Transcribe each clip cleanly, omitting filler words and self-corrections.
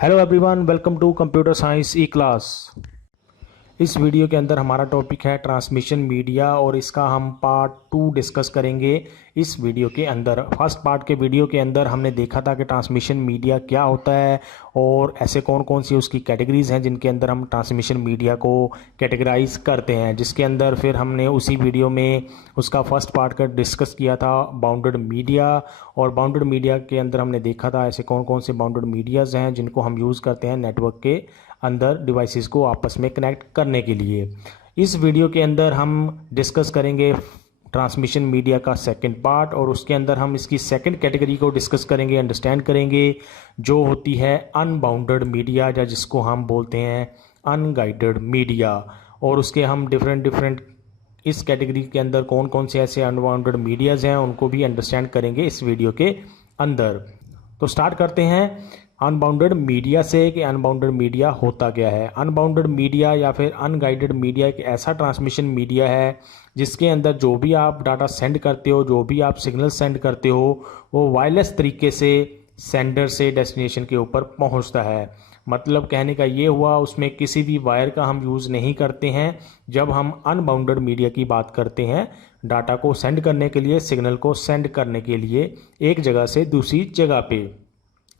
Hello everyone, welcome to computer science e class. इस video के अंदर हमारा टॉपिक है ट्रांसमिशन मीडिया और इसका हम पार्ट 2 डिस्कस करेंगे। इस वीडियो के अंदर फर्स्ट पार्ट के वीडियो के अंदर हमने देखा था कि ट्रांसमिशन मीडिया क्या होता है और ऐसे कौन कौन सी उसकी कैटेगरीज हैं जिनके अंदर हम ट्रांसमिशन मीडिया को कैटेगराइज करते हैं, जिसके अंदर फिर हमने उसी वीडियो में उसका फर्स्ट पार्ट का डिस्कस किया था बाउंडेड मीडिया। और बाउंडेड मीडिया के अंदर हमने देखा था ऐसे कौन कौन से बाउंडेड मीडियाज़ हैं जिनको हम यूज़ करते हैं नेटवर्क के अंदर डिवाइसेस को आपस में कनेक्ट करने के लिए। इस वीडियो के अंदर हम डिस्कस करेंगे ट्रांसमिशन मीडिया का सेकंड पार्ट और उसके अंदर हम इसकी सेकंड कैटेगरी को डिस्कस करेंगे, अंडरस्टैंड करेंगे, जो होती है अनबाउंडेड मीडिया या जिसको हम बोलते हैं अनगाइडेड मीडिया। और उसके हम डिफरेंट इस कैटेगरी के अंदर कौन कौन से ऐसे अनबाउंडेड मीडियाज़ हैं उनको भी अंडरस्टैंड करेंगे इस वीडियो के अंदर। तो स्टार्ट करते हैं अनबाउंडेड मीडिया से कि अनबाउंडेड मीडिया होता क्या है। अनबाउंडेड मीडिया या फिर अनगाइडेड मीडिया एक ऐसा ट्रांसमिशन मीडिया है जिसके अंदर जो भी आप डाटा सेंड करते हो, जो भी आप सिग्नल सेंड करते हो, वो वायरलेस तरीके से सेंडर से डेस्टिनेशन के ऊपर पहुंचता है। मतलब कहने का ये हुआ, उसमें किसी भी वायर का हम यूज़ नहीं करते हैं जब हम अनबाउंडेड मीडिया की बात करते हैं। डाटा को सेंड करने के लिए, सिग्नल को सेंड करने के लिए एक जगह से दूसरी जगह पे,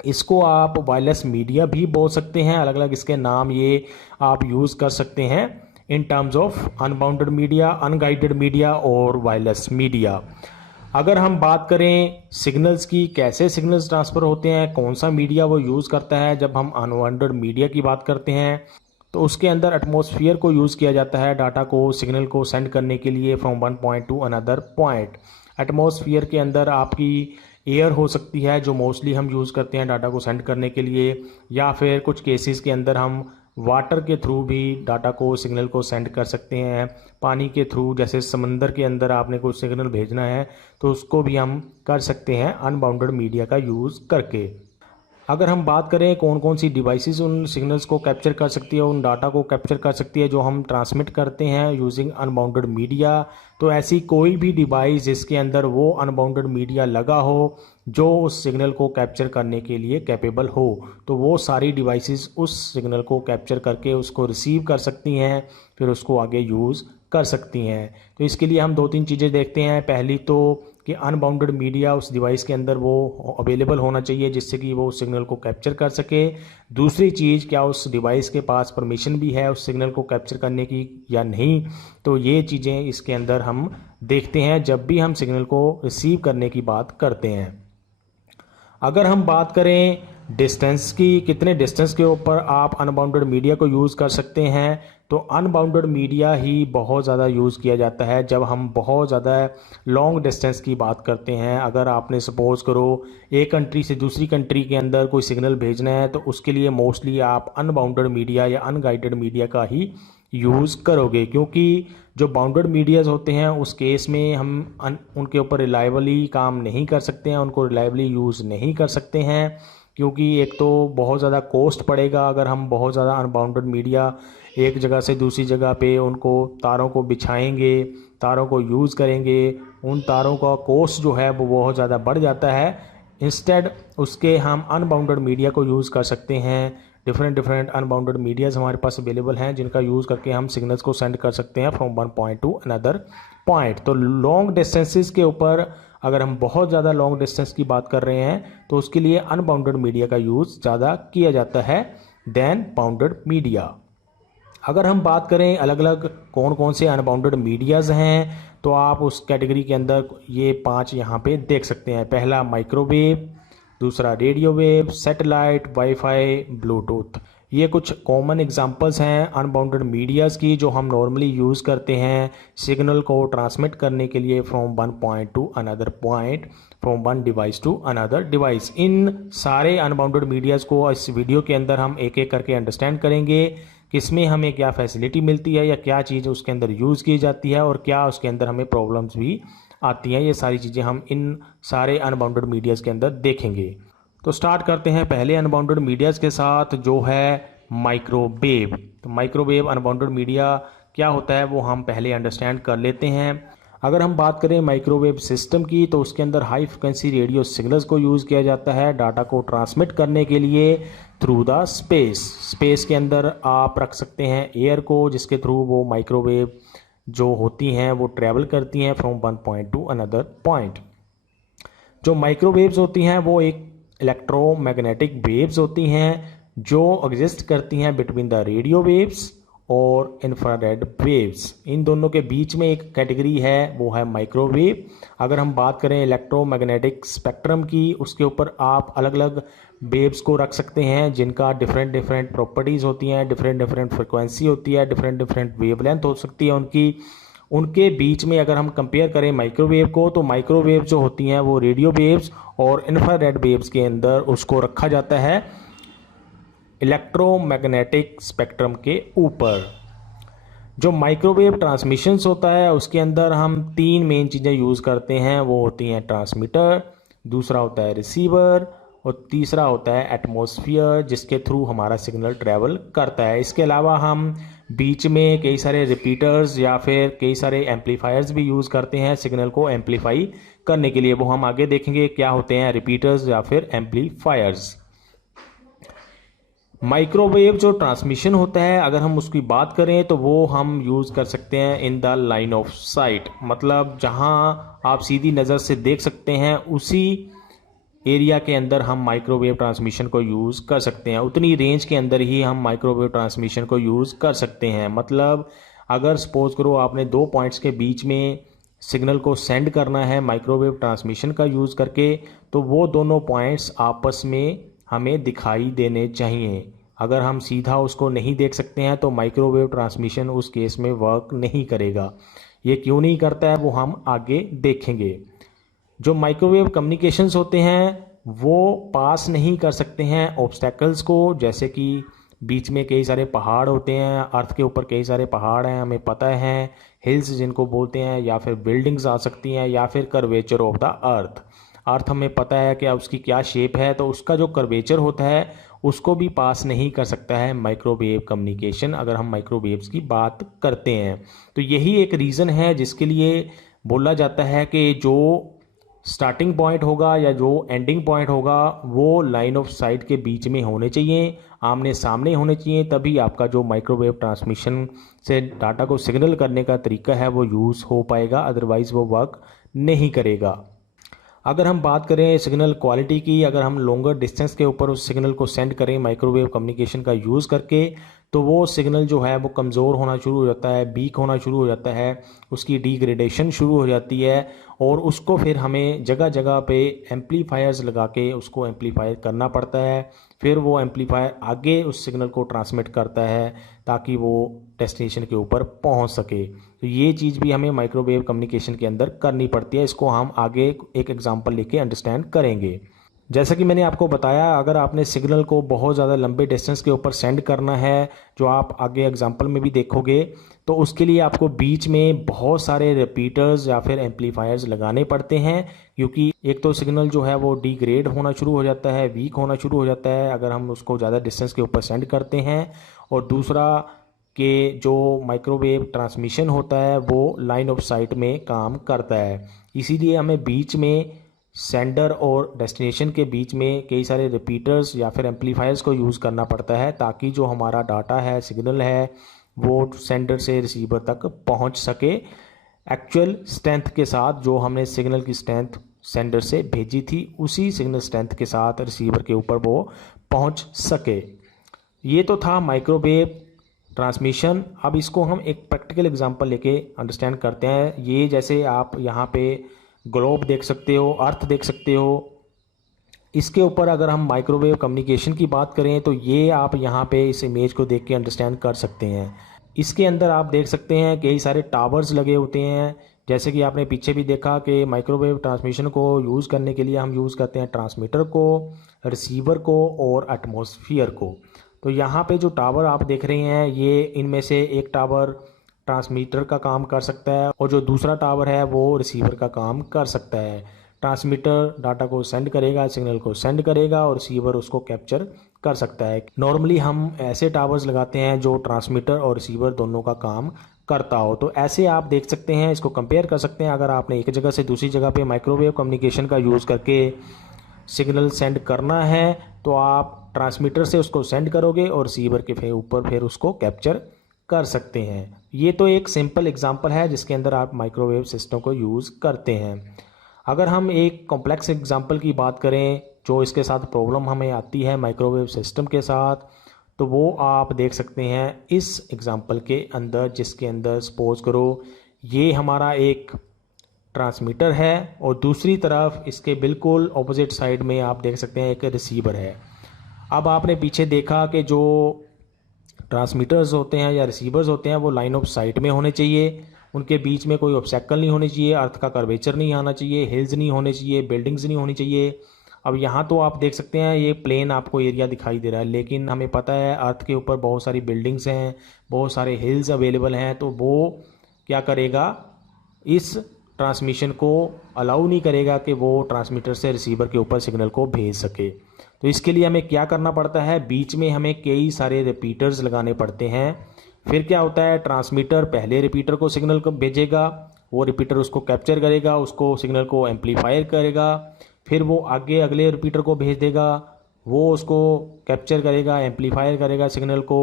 इसको आप वायरलेस मीडिया भी बोल सकते हैं। अलग अलग इसके नाम ये आप यूज़ कर सकते हैं in terms of unbounded media, unguided media और वायरलेस मीडिया। अगर हम बात करें सिग्नल्स की, कैसे सिग्नल्स ट्रांसफ़र होते हैं, कौन सा मीडिया वो यूज़ करता है, जब हम अनबाउंडेड मीडिया की बात करते हैं तो उसके अंदर एटमॉस्फेयर को यूज़ किया जाता है डाटा को, सिग्नल को सेंड करने के लिए from one point to another point. Atmosphere के अंदर आपकी एयर हो सकती है जो मोस्टली हम यूज़ करते हैं डाटा को सेंड करने के लिए, या फिर कुछ केसेस के अंदर हम वाटर के थ्रू भी डाटा को, सिग्नल को सेंड कर सकते हैं। पानी के थ्रू, जैसे समंदर के अंदर आपने कुछ सिग्नल भेजना है तो उसको भी हम कर सकते हैं अनबाउंडेड मीडिया का यूज़ करके। अगर हम बात करें कौन कौन सी डिवाइसेस उन सिग्नल्स को कैप्चर कर सकती है, उन डाटा को कैप्चर कर सकती है जो हम ट्रांसमिट करते हैं यूजिंग अनबाउंडेड मीडिया, तो ऐसी कोई भी डिवाइस जिसके अंदर वो अनबाउंडेड मीडिया लगा हो जो उस सिग्नल को कैप्चर करने के लिए कैपेबल हो, तो वो सारी डिवाइसेस उस सिग्नल को कैप्चर करके उसको रिसीव कर सकती हैं, फिर उसको आगे यूज़ कर सकती हैं। तो इसके लिए हम दो तीन चीज़ें देखते हैं। पहली तो कि अनबाउंडेड मीडिया उस डिवाइस के अंदर वो अवेलेबल होना चाहिए जिससे कि वो उस सिग्नल को कैप्चर कर सके। दूसरी चीज़, क्या उस डिवाइस के पास परमिशन भी है उस सिग्नल को कैप्चर करने की या नहीं। तो ये चीज़ें इसके अंदर हम देखते हैं जब भी हम सिग्नल को रिसीव करने की बात करते हैं। अगर हम बात करें डिस्टेंस की, कितने डिस्टेंस के ऊपर आप अनबाउंडेड मीडिया को यूज़ कर सकते हैं, तो अनबाउंडेड मीडिया ही बहुत ज़्यादा यूज़ किया जाता है जब हम बहुत ज़्यादा लॉन्ग डिस्टेंस की बात करते हैं। अगर आपने सपोज़ करो एक कंट्री से दूसरी कंट्री के अंदर कोई सिग्नल भेजना है तो उसके लिए मोस्टली आप अनबाउंडेड मीडिया या अनगाइडेड मीडिया का ही यूज़ करोगे, क्योंकि जो बाउंडेड मीडियाज़ होते हैं उस केस में हम उनके ऊपर रिलायबली काम नहीं कर सकते हैं, उनको रिलायबली यूज़ नहीं कर सकते हैं, क्योंकि एक तो बहुत ज़्यादा कॉस्ट पड़ेगा अगर हम बहुत ज़्यादा अनबाउंडेड मीडिया एक जगह से दूसरी जगह पे उनको तारों को बिछाएंगे, तारों को यूज़ करेंगे, उन तारों का कॉस्ट जो है वो बहुत ज़्यादा बढ़ जाता है। इंस्टेड उसके हम अनबाउंडेड मीडिया को यूज़ कर सकते हैं। डिफरेंट अनबाउंडेड मीडियाज़ हमारे पास अवेलेबल हैं जिनका यूज़ करके हम सिग्नल्स को सेंड कर सकते हैं from one point to another point. तो लॉन्ग डिस्टेंसेस के ऊपर अगर हम बहुत ज़्यादा लॉन्ग डिस्टेंस की बात कर रहे हैं तो उसके लिए अनबाउंडेड मीडिया का यूज़ ज़्यादा किया जाता है देन बाउंडेड मीडिया। अगर हम बात करें अलग अलग कौन कौन से अनबाउंडेड मीडियाज़ हैं, तो आप उस कैटेगरी के अंदर ये 5 यहाँ पे देख सकते हैं। पहला माइक्रोवेव, दूसरा radio wave, satellite, wifi, Bluetooth. ये कुछ कॉमन एग्जांपल्स हैं अनबाउंडेड मीडियाज़ की जो हम नॉर्मली यूज़ करते हैं सिग्नल को ट्रांसमिट करने के लिए from one point to another point, from one device to another device. इन सारे अनबाउंडेड मीडियाज़ को इस वीडियो के अंदर हम एक एक करके अंडरस्टैंड करेंगे, किसमें हमें क्या फैसिलिटी मिलती है या क्या चीज़ उसके अंदर यूज़ की जाती है और क्या उसके अंदर हमें प्रॉब्लम्स भी आती हैं। ये सारी चीज़ें हम इन सारे अनबाउंडेड मीडियाज़ के अंदर देखेंगे। तो स्टार्ट करते हैं पहले अनबाउंडेड मीडियाज़ के साथ जो है माइक्रोवेव। तो माइक्रोवेव अनबाउंडेड मीडिया क्या होता है वो हम पहले अंडरस्टैंड कर लेते हैं। अगर हम बात करें माइक्रोवेव सिस्टम की तो उसके अंदर हाई फ्रिक्वेंसी रेडियो सिग्नल्स को यूज़ किया जाता है डाटा को ट्रांसमिट करने के लिए थ्रू द स्पेस के अंदर आप रख सकते हैं एयर को, जिसके थ्रू वो माइक्रोवेव जो होती हैं वो ट्रैवल करती हैं from one point to another point. जो माइक्रोवेव्स होती हैं वो एक इलेक्ट्रोमैग्नेटिक वेव्स होती हैं जो एग्जिस्ट करती हैं बिटवीन द रेडियो वेव्स और इंफ्रारेड वेव्स। इन दोनों के बीच में एक कैटेगरी है वो है माइक्रोवेव। अगर हम बात करें इलेक्ट्रोमैग्नेटिक स्पेक्ट्रम की, उसके ऊपर आप अलग अलग वेव्स को रख सकते हैं जिनका डिफरेंट डिफरेंट प्रॉपर्टीज़ होती हैं, डिफरेंट डिफरेंट फ्रिक्वेंसी होती है, डिफरेंट डिफरेंट वेवलेंथ हो सकती है उनकी। उनके बीच में अगर हम कंपेयर करें माइक्रोवेव को तो माइक्रोवेव जो होती हैं वो रेडियो वेव्स और इंफ्रारेड वेव्स के अंदर उसको रखा जाता है इलेक्ट्रोमैग्नेटिक स्पेक्ट्रम के ऊपर। जो माइक्रोवेव ट्रांसमिशंस होता है उसके अंदर हम तीन मेन चीज़ें यूज़ करते हैं, वो होती हैं ट्रांसमीटर, दूसरा होता है रिसीवर और तीसरा होता है एटमॉस्फेयर जिसके थ्रू हमारा सिग्नल ट्रैवल करता है। इसके अलावा हम बीच में कई सारे रिपीटर्स या फिर कई सारे एम्पलीफायर्स भी यूज़ करते हैं सिग्नल को एम्पलीफाई करने के लिए। वो हम आगे देखेंगे क्या होते हैं रिपीटर्स या फिर एम्पलीफायर्स। माइक्रोवेव जो ट्रांसमिशन होता है अगर हम उसकी बात करें तो वो हम यूज़ कर सकते हैं in the line of site, मतलब जहां आप सीधी नज़र से देख सकते हैं उसी एरिया के अंदर हम माइक्रोवेव ट्रांसमिशन को यूज़ कर सकते हैं, उतनी रेंज के अंदर ही हम माइक्रोवेव ट्रांसमिशन को यूज़ कर सकते हैं। मतलब अगर सपोज करो आपने दो पॉइंट्स के बीच में सिग्नल को सेंड करना है माइक्रोवेव ट्रांसमिशन का यूज़ करके तो वो दोनों पॉइंट्स आपस में हमें दिखाई देने चाहिए। अगर हम सीधा उसको नहीं देख सकते हैं तो माइक्रोवेव ट्रांसमिशन उस केस में वर्क नहीं करेगा। ये क्यों नहीं करता है वो हम आगे देखेंगे। जो माइक्रोवेव कम्युनिकेशंस होते हैं वो पास नहीं कर सकते हैं ऑब्स्टेकल्स को, जैसे कि बीच में कई सारे पहाड़ होते हैं, अर्थ के ऊपर कई सारे पहाड़ हैं हमें पता है, हिल्स जिनको बोलते हैं, या फिर बिल्डिंग्स आ सकती हैं, या फिर कर्वेचर ऑफ द अर्थ हमें पता है कि उसकी क्या शेप है, तो उसका जो कर्वेचर होता है उसको भी पास नहीं कर सकता है माइक्रोवेव कम्युनिकेशन अगर हम माइक्रोवेव्स की बात करते हैं। तो यही एक रीज़न है जिसके लिए बोला जाता है कि जो स्टार्टिंग पॉइंट होगा या जो एंडिंग पॉइंट होगा वो लाइन ऑफ साइट के बीच में होने चाहिए, आमने सामने होने चाहिए, तभी आपका जो माइक्रोवेव ट्रांसमिशन से डाटा को सिग्नल करने का तरीका है वो यूज़ हो पाएगा, अदरवाइज़ वो वर्क नहीं करेगा। अगर हम बात करें सिग्नल क्वालिटी की, अगर हम लॉन्गर डिस्टेंस के ऊपर उस सिग्नल को सेंड करें माइक्रोवेव कम्युनिकेशन का यूज़ करके तो वो सिग्नल जो है वो कमज़ोर होना शुरू हो जाता है, वीक होना शुरू हो जाता है, उसकी डिग्रेडेशन शुरू हो जाती है और उसको फिर हमें जगह जगह पे एम्पलीफायर्स लगा के उसको एम्पलीफायर करना पड़ता है। फिर वो एम्पलीफायर आगे उस सिग्नल को ट्रांसमिट करता है ताकि वो डेस्टिनेशन के ऊपर पहुंच सके। तो ये चीज़ भी हमें माइक्रोवेव कम्युनिकेशन के अंदर करनी पड़ती है। इसको हम आगे एक एग्जांपल लेके अंडरस्टैंड करेंगे। जैसा कि मैंने आपको बताया, अगर आपने सिग्नल को बहुत ज़्यादा लंबे डिस्टेंस के ऊपर सेंड करना है, जो आप आगे एग्जांपल में भी देखोगे, तो उसके लिए आपको बीच में बहुत सारे रिपीटर्स या फिर एम्पलीफायर्स लगाने पड़ते हैं, क्योंकि एक तो सिग्नल जो है वो डिग्रेड होना शुरू हो जाता है, वीक होना शुरू हो जाता है अगर हम उसको ज़्यादा डिस्टेंस के ऊपर सेंड करते हैं, और दूसरा कि जो माइक्रोवेव ट्रांसमिशन होता है वो लाइन ऑफ साइट में काम करता है। इसीलिए हमें बीच में सेंडर और डेस्टिनेशन के बीच में कई सारे रिपीटर्स या फिर एम्पलीफायर्स को यूज़ करना पड़ता है ताकि जो हमारा डाटा है, सिग्नल है, वो सेंडर से रिसीवर तक पहुंच सके एक्चुअल स्ट्रेंथ के साथ। जो हमने सिग्नल की स्ट्रेंथ सेंडर से भेजी थी उसी सिग्नल स्ट्रेंथ के साथ रिसीवर के ऊपर वो पहुंच सके। ये तो था माइक्रोवेव ट्रांसमिशन। अब इसको हम एक प्रैक्टिकल एग्जांपल लेके अंडरस्टैंड करते हैं। ये जैसे आप यहाँ पे ग्लोब देख सकते हो, अर्थ देख सकते हो, इसके ऊपर अगर हम माइक्रोवेव कम्युनिकेशन की बात करें तो ये आप यहाँ पे इस इमेज को देख के अंडरस्टैंड कर सकते हैं। इसके अंदर आप देख सकते हैं कई सारे टावर्स लगे होते हैं, जैसे कि आपने पीछे भी देखा कि माइक्रोवेव ट्रांसमिशन को यूज़ करने के लिए हम यूज़ करते हैं ट्रांसमीटर को, रिसीवर को और एटमॉस्फेयर को। तो यहाँ पे जो टावर आप देख रहे हैं ये इनमें से एक टावर ट्रांसमीटर का काम कर सकता है और जो दूसरा टावर है वो रिसीवर का काम कर सकता है। ट्रांसमीटर डाटा को सेंड करेगा, सिग्नल को सेंड करेगा और रिसीवर उसको कैप्चर कर सकता है। नॉर्मली हम ऐसे टावर्स लगाते हैं जो ट्रांसमीटर और रिसीवर दोनों का काम करता हो। तो ऐसे आप देख सकते हैं, इसको कंपेयर कर सकते हैं। अगर आपने एक जगह से दूसरी जगह पे माइक्रोवेव कम्युनिकेशन का यूज़ करके सिग्नल सेंड करना है तो आप ट्रांसमीटर से उसको सेंड करोगे और रिसीवर के ऊपर फिर उसको कैप्चर कर सकते हैं। ये तो एक सिंपल एग्जांपल है जिसके अंदर आप माइक्रोवेव सिस्टम को यूज़ करते हैं। अगर हम एक कॉम्प्लेक्स एग्जांपल की बात करें जो इसके साथ प्रॉब्लम हमें आती है माइक्रोवेव सिस्टम के साथ, तो वो आप देख सकते हैं इस एग्जांपल के अंदर, जिसके अंदर सपोज करो ये हमारा एक ट्रांसमीटर है और दूसरी तरफ इसके बिल्कुल ऑपोजिट साइड में आप देख सकते हैं एक रिसीवर है। अब आपने पीछे देखा कि जो ट्रांसमीटर्स होते हैं या रिसीवर्स होते हैं वो लाइन ऑफ साइट में होने चाहिए, उनके बीच में कोई ऑब्स्टेकल नहीं होने चाहिए, अर्थ का कर्वेचर नहीं आना चाहिए, हिल्स नहीं होने चाहिए, बिल्डिंग्स नहीं होनी चाहिए। अब यहाँ तो आप देख सकते हैं ये प्लेन आपको एरिया दिखाई दे रहा है, लेकिन हमें पता है अर्थ के ऊपर बहुत सारी बिल्डिंग्स हैं, बहुत सारे हिल्स अवेलेबल हैं, तो वो क्या करेगा, इस ट्रांसमिशन को अलाउ नहीं करेगा कि वो ट्रांसमीटर से रिसीवर के ऊपर सिग्नल को भेज सके। तो इसके लिए हमें क्या करना पड़ता है, बीच में हमें कई सारे रिपीटर्स लगाने पड़ते हैं। फिर क्या होता है, ट्रांसमीटर पहले रिपीटर को सिग्नल को भेजेगा, वो रिपीटर उसको कैप्चर करेगा, उसको सिग्नल को एम्पलीफायर करेगा, फिर वो आगे अगले रिपीटर को भेज देगा, वो उसको कैप्चर करेगा, एम्पलीफायर करेगा सिग्नल को,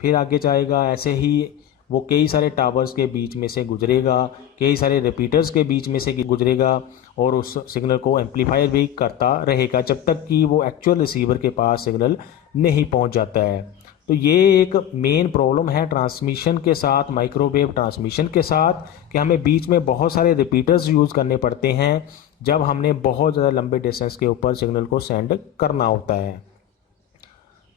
फिर आगे जाएगा। ऐसे ही वो कई सारे टावर्स के बीच में से गुजरेगा, कई सारे रिपीटर्स के बीच में से गुजरेगा और उस सिग्नल को एम्पलीफायर भी करता रहेगा जब तक कि वो एक्चुअल रिसीवर के पास सिग्नल नहीं पहुंच जाता है। तो ये एक मेन प्रॉब्लम है ट्रांसमिशन के साथ, माइक्रोवेव ट्रांसमिशन के साथ, कि हमें बीच में बहुत सारे रिपीटर्स यूज़ करने पड़ते हैं जब हमने बहुत ज़्यादा लंबे डिस्टेंस के ऊपर सिग्नल को सेंड करना होता है।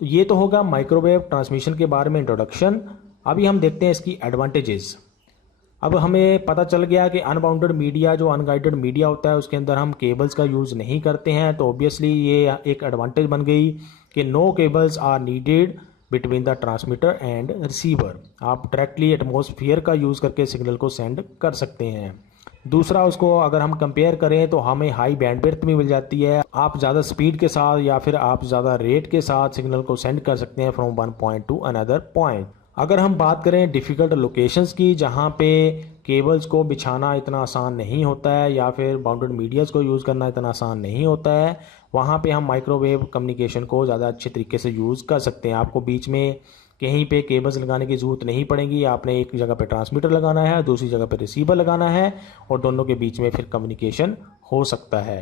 तो ये तो होगा माइक्रोवेव ट्रांसमिशन के बारे में इंट्रोडक्शन। अभी हम देखते हैं इसकी एडवांटेजेस। अब हमें पता चल गया कि अनबाउंडेड मीडिया, जो अनगाइडेड मीडिया होता है, उसके अंदर हम केबल्स का यूज़ नहीं करते हैं, तो ऑब्वियसली ये एक एडवांटेज बन गई कि no cables are needed between the transmitter and receiver. आप डायरेक्टली एटमॉस्फेयर का यूज़ करके सिग्नल को सेंड कर सकते हैं। दूसरा, उसको अगर हम कंपेयर करें तो हमें हाई बैंडविड्थ भी मिल जाती है, आप ज़्यादा स्पीड के साथ या फिर आप ज़्यादा रेट के साथ सिग्नल को सेंड कर सकते हैं from one point to another point. अगर हम बात करें डिफ़िकल्ट लोकेशंस की, जहाँ पे केबल्स को बिछाना इतना आसान नहीं होता है या फिर बाउंडेड मीडियाज़ को यूज़ करना इतना आसान नहीं होता है, वहाँ पे हम माइक्रोवेव कम्युनिकेशन को ज़्यादा अच्छे तरीके से यूज़ कर सकते हैं। आपको बीच में कहीं पे केबल्स लगाने की ज़रूरत नहीं पड़ेगी, आपने एक जगह पे ट्रांसमीटर लगाना है, दूसरी जगह पे रिसीवर लगाना है और दोनों के बीच में फिर कम्युनिकेशन हो सकता है।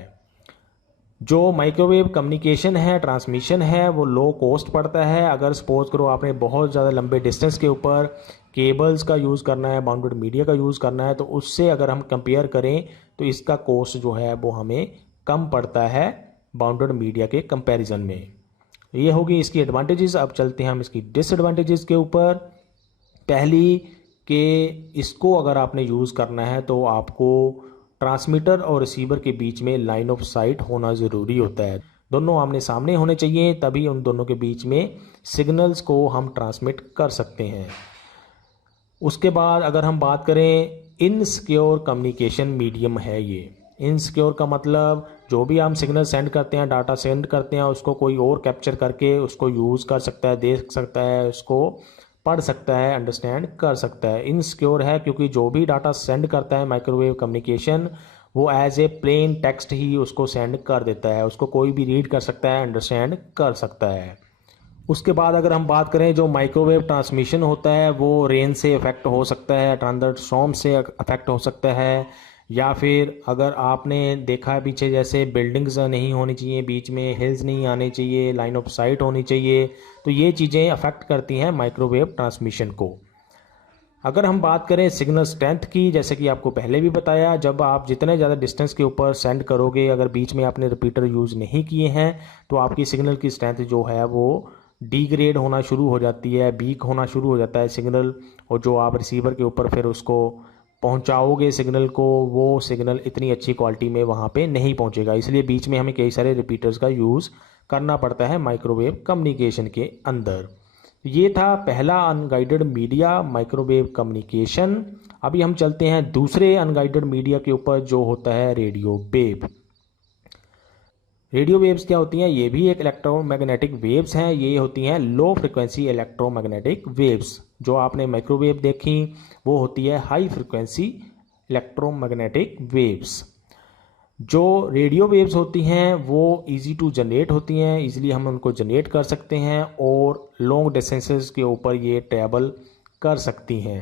जो माइक्रोवेव कम्युनिकेशन है, ट्रांसमिशन है, वो लो कॉस्ट पड़ता है। अगर सपोज करो आपने बहुत ज़्यादा लंबे डिस्टेंस के ऊपर केबल्स का यूज़ करना है, बाउंडेड मीडिया का यूज़ करना है, तो उससे अगर हम कंपेयर करें तो इसका कॉस्ट जो है वो हमें कम पड़ता है बाउंडेड मीडिया के कंपैरिजन में। ये होगी इसकी एडवांटेजेस। अब चलते हैं हम इसकी डिसएडवांटेजेस के ऊपर। पहली कि इसको अगर आपने यूज़ करना है तो आपको ट्रांसमीटर और रिसीवर के बीच में लाइन ऑफ साइट होना ज़रूरी होता है। दोनों आमने सामने होने चाहिए, तभी उन दोनों के बीच में सिग्नल्स को हम ट्रांसमिट कर सकते हैं। उसके बाद अगर हम बात करें, इनसिक्योर कम्युनिकेशन मीडियम है ये। इनसिक्योर का मतलब जो भी हम सिग्नल सेंड करते हैं, डाटा सेंड करते हैं, उसको कोई और कैप्चर करके उसको यूज़ कर सकता है, देख सकता है, उसको पढ़ सकता है, अंडरस्टैंड कर सकता है। इनसिक्योर है क्योंकि जो भी डाटा सेंड करता है माइक्रोवेव कम्युनिकेशन, वो एज ए प्लेन टेक्स्ट ही उसको सेंड कर देता है, उसको कोई भी रीड कर सकता है, अंडरस्टैंड कर सकता है। उसके बाद अगर हम बात करें, जो माइक्रोवेव ट्रांसमिशन होता है वो रेन से इफ़ेक्ट हो सकता है, थंडरस्टॉर्म से अफेक्ट हो सकता है, या फिर अगर आपने देखा है पीछे जैसे बिल्डिंग्स नहीं होनी चाहिए, बीच में हिल्स नहीं आने चाहिए, लाइन ऑफ साइट होनी चाहिए, तो ये चीज़ें अफेक्ट करती हैं माइक्रोवेव ट्रांसमिशन को। अगर हम बात करें सिग्नल स्ट्रेंथ की, जैसे कि आपको पहले भी बताया, जब आप जितने ज़्यादा डिस्टेंस के ऊपर सेंड करोगे, अगर बीच में आपने रिपीटर यूज़ नहीं किए हैं तो आपकी सिग्नल की स्ट्रेंथ जो है वो डिग्रेड होना शुरू हो जाती है, वीक होना शुरू हो जाता है सिग्नल, और जो आप रिसीवर के ऊपर फिर उसको पहुंचाओगे सिग्नल को, वो सिग्नल इतनी अच्छी क्वालिटी में वहाँ पे नहीं पहुंचेगा। इसलिए बीच में हमें कई सारे रिपीटर्स का यूज़ करना पड़ता है माइक्रोवेव कम्युनिकेशन के अंदर। ये था पहला अनगाइडेड मीडिया, माइक्रोवेव कम्युनिकेशन। अभी हम चलते हैं दूसरे अनगाइडेड मीडिया के ऊपर, जो होता है रेडियो वेव। रेडियो वेव्स क्या होती हैं? ये भी एक इलेक्ट्रोमैग्नेटिक वेव्स हैं। ये होती हैं लो फ्रिक्वेंसी इलेक्ट्रोमैग्नेटिक वेव्स। जो आपने माइक्रोवेव देखी वो होती है हाई फ्रिक्वेंसी इलेक्ट्रोमैग्नेटिक वेव्स। जो रेडियो वेव्स होती हैं वो इजी टू जनरेट होती हैं, इजीली हम उनको जनरेट कर सकते हैं और लॉन्ग डिस्टेंसेस के ऊपर ये ट्रैवल कर सकती हैं।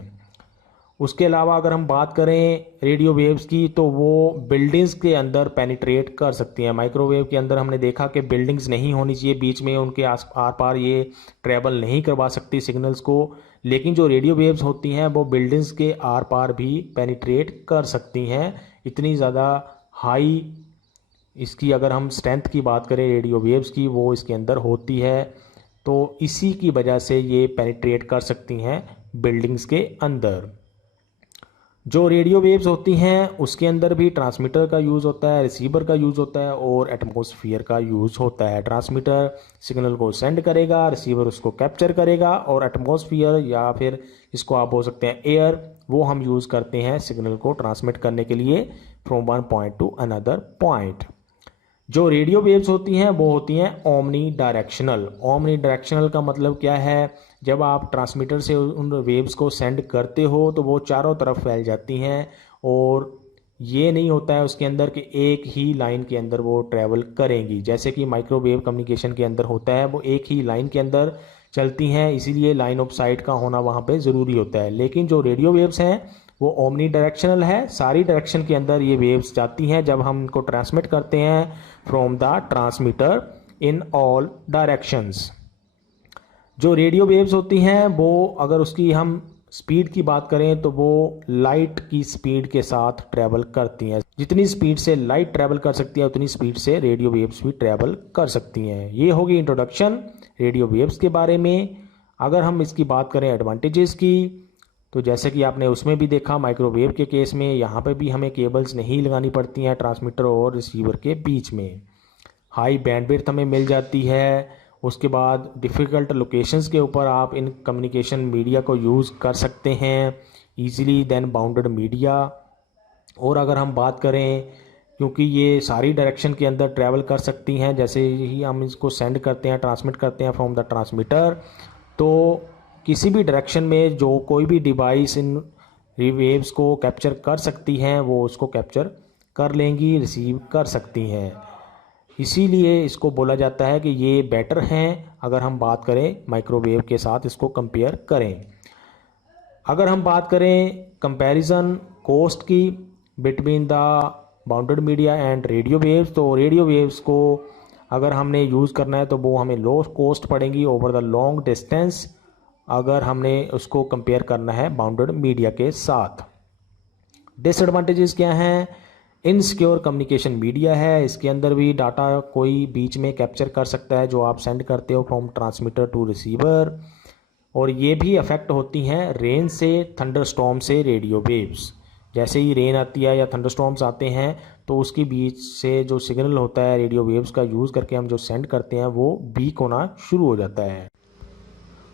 उसके अलावा अगर हम बात करें रेडियो वेव्स की तो वो बिल्डिंग्स के अंदर पेनिट्रेट कर सकती हैं। माइक्रोवेव के अंदर हमने देखा कि बिल्डिंग्स नहीं होनी चाहिए, बीच में उनके आर पार ये ट्रैवल नहीं करवा सकती सिग्नल्स को, लेकिन जो रेडियो वेव्स होती हैं वो बिल्डिंग्स के आर पार भी पेनिट्रेट कर सकती हैं। इतनी ज़्यादा हाई इसकी अगर हम स्ट्रेंथ की बात करें रेडियो वेव्स की वो इसके अंदर होती है, तो इसी की वजह से ये पेनिट्रेट कर सकती हैं बिल्डिंग्स के अंदर। जो रेडियो वेव्स होती हैं उसके अंदर भी ट्रांसमीटर का यूज़ होता है, रिसीवर का यूज़ होता है और एटमॉस्फेयर का यूज़ होता है। ट्रांसमीटर सिग्नल को सेंड करेगा, रिसीवर उसको कैप्चर करेगा और एटमॉस्फेयर या फिर इसको आप बोल सकते हैं एयर, वो हम यूज़ करते हैं सिग्नल को ट्रांसमिट करने के लिए from one point to another point. जो रेडियो वेव्स होती हैं वो होती हैं ओमनी डायरेक्शनल। ओमनी डायरेक्शनल का मतलब क्या है? जब आप ट्रांसमीटर से उन वेव्स को सेंड करते हो तो वो चारों तरफ फैल जाती हैं और ये नहीं होता है उसके अंदर कि एक ही लाइन के अंदर वो ट्रैवल करेंगी, जैसे कि माइक्रोवेव कम्युनिकेशन के अंदर होता है, वो एक ही लाइन के अंदर चलती हैं, इसीलिए लाइन ऑफ साइट का होना वहाँ पे ज़रूरी होता है। लेकिन जो रेडियो वेव्स हैं वो ओमनी डायरेक्शनल है, सारी डायरेक्शन के अंदर ये वेव्स जाती हैं जब हम इनको ट्रांसमिट करते हैं from the transmitter in all directions. जो रेडियो वेव्स होती हैं वो अगर उसकी हम स्पीड की बात करें तो वो लाइट की स्पीड के साथ ट्रैवल करती हैं। जितनी स्पीड से लाइट ट्रैवल कर सकती है उतनी स्पीड से रेडियो वेव्स भी ट्रैवल कर सकती हैं। ये होगी इंट्रोडक्शन रेडियो वेव्स के बारे में। अगर हम इसकी बात करें एडवांटेजेस की तो जैसे कि आपने उसमें भी देखा माइक्रोवेव के केस में यहाँ पे भी हमें केबल्स नहीं लगानी पड़ती हैं ट्रांसमीटर और रिसीवर के बीच में। हाई बैंडविड्थ हमें मिल जाती है। उसके बाद डिफ़िकल्ट लोकेशंस के ऊपर आप इन कम्युनिकेशन मीडिया को यूज़ कर सकते हैं ईजिली देन बाउंडेड मीडिया। और अगर हम बात करें क्योंकि ये सारी डायरेक्शन के अंदर ट्रैवल कर सकती हैं, जैसे ही हम इसको सेंड करते हैं ट्रांसमिट करते हैं फ्रॉम द ट्रांसमीटर, तो किसी भी डायरेक्शन में जो कोई भी डिवाइस इन वेव्स को कैप्चर कर सकती हैं वो उसको कैप्चर कर लेंगी, रिसीव कर सकती हैं। इसीलिए इसको बोला जाता है कि ये बेटर हैं अगर हम बात करें माइक्रोवेव के साथ इसको कंपेयर करें। अगर हम बात करें कंपैरिजन कॉस्ट की between the bounded media and radio waves, तो रेडियो वेव्स को अगर हमने यूज़ करना है तो वो हमें लो कॉस्ट पड़ेंगी ओवर द लॉन्ग डिस्टेंस अगर हमने उसको कंपेयर करना है बाउंडेड मीडिया के साथ। डिसएडवांटेजेस क्या हैं? इनसिक्योर कम्युनिकेशन मीडिया है, इसके अंदर भी डाटा कोई बीच में कैप्चर कर सकता है जो आप सेंड करते हो फ्रॉम ट्रांसमीटर टू रिसीवर। और ये भी अफेक्ट होती हैं रेन से, थंडरस्टॉर्म से रेडियो वेव्स। जैसे ही रेन आती है या थंडरस्टॉर्म्स आते हैं तो उसके बीच से जो सिग्नल होता है रेडियो वेव्स का यूज़ करके हम जो सेंड करते हैं वो वीक होना शुरू हो जाता है।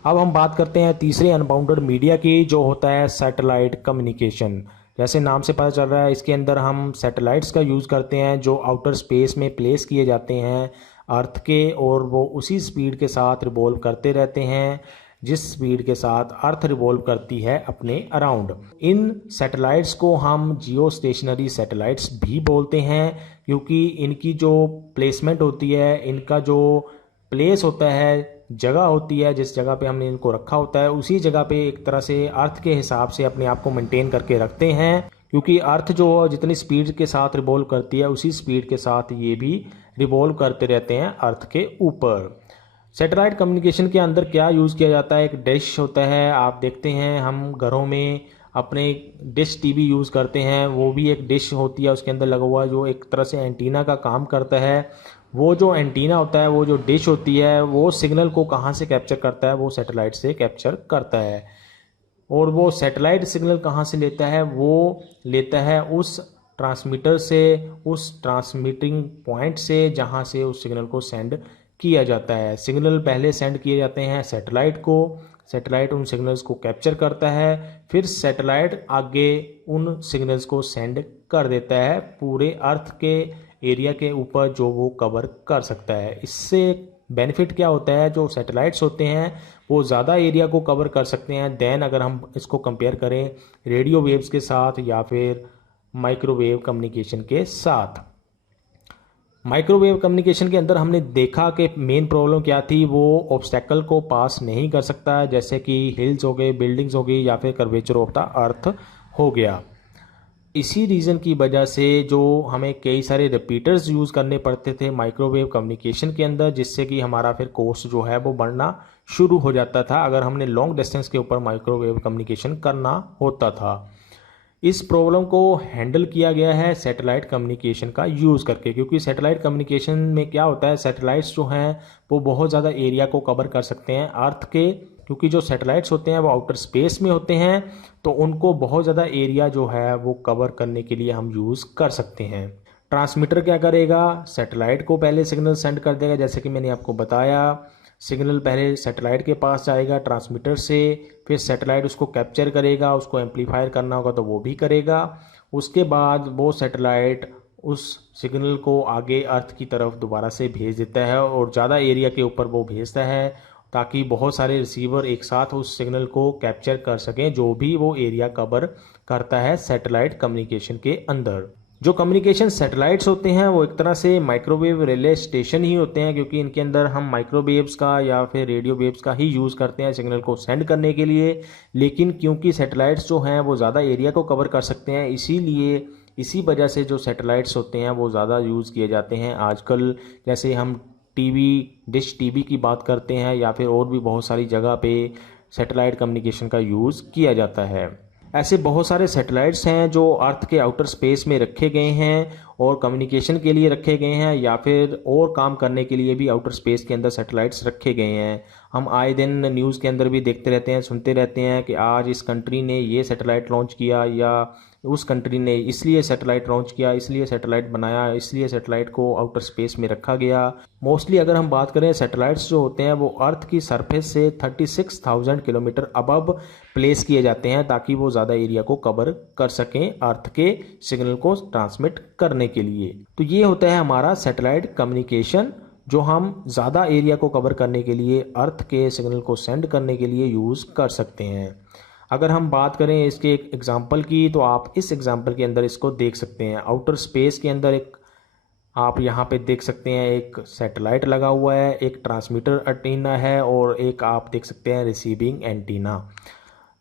अब हम बात करते हैं तीसरे अनबाउंडेड मीडिया की जो होता है सैटेलाइट कम्युनिकेशन। जैसे नाम से पता चल रहा है इसके अंदर हम सैटेलाइट्स का यूज़ करते हैं जो आउटर स्पेस में प्लेस किए जाते हैं अर्थ के, और वो उसी स्पीड के साथ रिवॉल्व करते रहते हैं जिस स्पीड के साथ अर्थ रिवॉल्व करती है अपने अराउंड। इन सैटेलाइट्स को हम जियो स्टेशनरी सैटेलाइट्स भी बोलते हैं क्योंकि इनकी जो प्लेसमेंट होती है, इनका जो प्लेस होता है, जगह होती है, जिस जगह पे हमने इनको रखा होता है उसी जगह पे एक तरह से अर्थ के हिसाब से अपने आप को मेंटेन करके रखते हैं, क्योंकि अर्थ जो जितनी स्पीड के साथ रिवॉल्व करती है उसी स्पीड के साथ ये भी रिवॉल्व करते रहते हैं अर्थ के ऊपर। सैटेलाइट कम्युनिकेशन के अंदर क्या यूज़ किया जाता है? एक डिश होता है, आप देखते हैं हम घरों में अपने डिश टीवी यूज़ करते हैं, वो भी एक डिश होती है उसके अंदर लगा हुआ जो एक तरह से एंटीना का काम करता है। वो जो एंटीना होता है, वो जो डिश होती है, वो सिग्नल को कहाँ से कैप्चर करता है? वो सैटेलाइट से कैप्चर करता है। और वो सैटेलाइट सिग्नल कहाँ से लेता है? वो लेता है उस ट्रांसमीटर से, उस ट्रांसमिटिंग पॉइंट से जहाँ से उस सिग्नल को सेंड किया जाता है। सिग्नल पहले सेंड किए जाते हैं सैटेलाइट को, सैटेलाइट उन सिग्नल्स को कैप्चर करता है, फिर सैटेलाइट आगे उन सिग्नल्स को सेंड कर देता है पूरे अर्थ के एरिया के ऊपर जो वो कवर कर सकता है। इससे बेनिफिट क्या होता है, जो सैटेलाइट्स होते हैं वो ज़्यादा एरिया को कवर कर सकते हैं देन अगर हम इसको कंपेयर करें रेडियो वेव्स के साथ या फिर माइक्रोवेव कम्युनिकेशन के साथ। माइक्रोवेव कम्युनिकेशन के अंदर हमने देखा कि मेन प्रॉब्लम क्या थी, वो ऑब्स्टेकल को पास नहीं कर सकता है, जैसे कि हिल्स हो गए, बिल्डिंग्स हो गई या फिर कर्वेचर ऑफ द अर्थ हो गया। इसी रीज़न की वजह से जो हमें कई सारे रिपीटर्स यूज़ करने पड़ते थे माइक्रोवेव कम्युनिकेशन के अंदर, जिससे कि हमारा फिर कॉस्ट जो है वो बढ़ना शुरू हो जाता था अगर हमने लॉन्ग डिस्टेंस के ऊपर माइक्रोवेव कम्युनिकेशन करना होता था। इस प्रॉब्लम को हैंडल किया गया है सैटेलाइट कम्युनिकेशन का यूज़ करके, क्योंकि सैटेलाइट कम्युनिकेशन में क्या होता है, सैटेलाइट्स जो हैं वो बहुत ज़्यादा एरिया को कवर कर सकते हैं अर्थ के, क्योंकि जो सैटेलाइट्स होते हैं वो आउटर स्पेस में होते हैं, तो उनको बहुत ज़्यादा एरिया जो है वो कवर करने के लिए हम यूज़ कर सकते हैं। ट्रांसमीटर क्या करेगा, सैटेलाइट को पहले सिग्नल सेंड कर देगा, जैसे कि मैंने आपको बताया सिग्नल पहले सैटेलाइट के पास जाएगा ट्रांसमीटर से, फिर सैटेलाइट उसको कैप्चर करेगा, उसको एम्पलीफायर करना होगा तो वो भी करेगा। उसके बाद वो सैटेलाइट उस सिग्नल को आगे अर्थ की तरफ दोबारा से भेज देता है और ज़्यादा एरिया के ऊपर वो भेजता है ताकि बहुत सारे रिसीवर एक साथ उस सिग्नल को कैप्चर कर सकें जो भी वो एरिया कवर करता है सैटेलाइट कम्युनिकेशन के अंदर। जो कम्युनिकेशन सैटेलाइट्स होते हैं वो एक तरह से माइक्रोवेव रिले स्टेशन ही होते हैं, क्योंकि इनके अंदर हम माइक्रोवेव्स का या फिर रेडियो वेव्स का ही यूज़ करते हैं सिग्नल को सेंड करने के लिए। लेकिन क्योंकि सैटेलाइट्स जो हैं वो ज़्यादा एरिया को कवर कर सकते हैं, इसीलिए इसी वजह से जो सैटेलाइट्स होते हैं वो ज़्यादा यूज़ किए जाते हैं आजकल। जैसे हम टीवी, डिश टीवी की बात करते हैं या फिर और भी बहुत सारी जगह पे सैटेलाइट कम्युनिकेशन का यूज़ किया जाता है। ऐसे बहुत सारे सैटेलाइट्स हैं जो अर्थ के आउटर स्पेस में रखे गए हैं और कम्युनिकेशन के लिए रखे गए हैं या फिर और काम करने के लिए भी आउटर स्पेस के अंदर सैटेलाइट्स रखे गए हैं। हम आए दिन न्यूज़ के अंदर भी देखते रहते हैं, सुनते रहते हैं कि आज इस कंट्री ने ये सैटेलाइट लॉन्च किया या उस कंट्री ने इसलिए सैटेलाइट लॉन्च किया, इसलिए सैटेलाइट बनाया, इसलिए सैटेलाइट को आउटर स्पेस में रखा गया। मोस्टली अगर हम बात करें सैटेलाइट्स जो होते हैं वो अर्थ की सरफेस से 36,000 किलोमीटर अबव प्लेस किए जाते हैं ताकि वो ज़्यादा एरिया को कवर कर सकें अर्थ के सिग्नल को ट्रांसमिट करने के लिए। तो ये होता है हमारा सैटेलाइट कम्युनिकेशन जो हम ज़्यादा एरिया को कवर करने के लिए अर्थ के सिग्नल को सेंड करने के लिए यूज़ कर सकते हैं। अगर हम बात करें इसके एक एग्जांपल की तो आप इस एग्जांपल के अंदर इसको देख सकते हैं। आउटर स्पेस के अंदर एक आप यहाँ पे देख सकते हैं एक सैटेलाइट लगा हुआ है, एक ट्रांसमीटर एंटीना है और एक आप देख सकते हैं रिसीविंग एंटीना।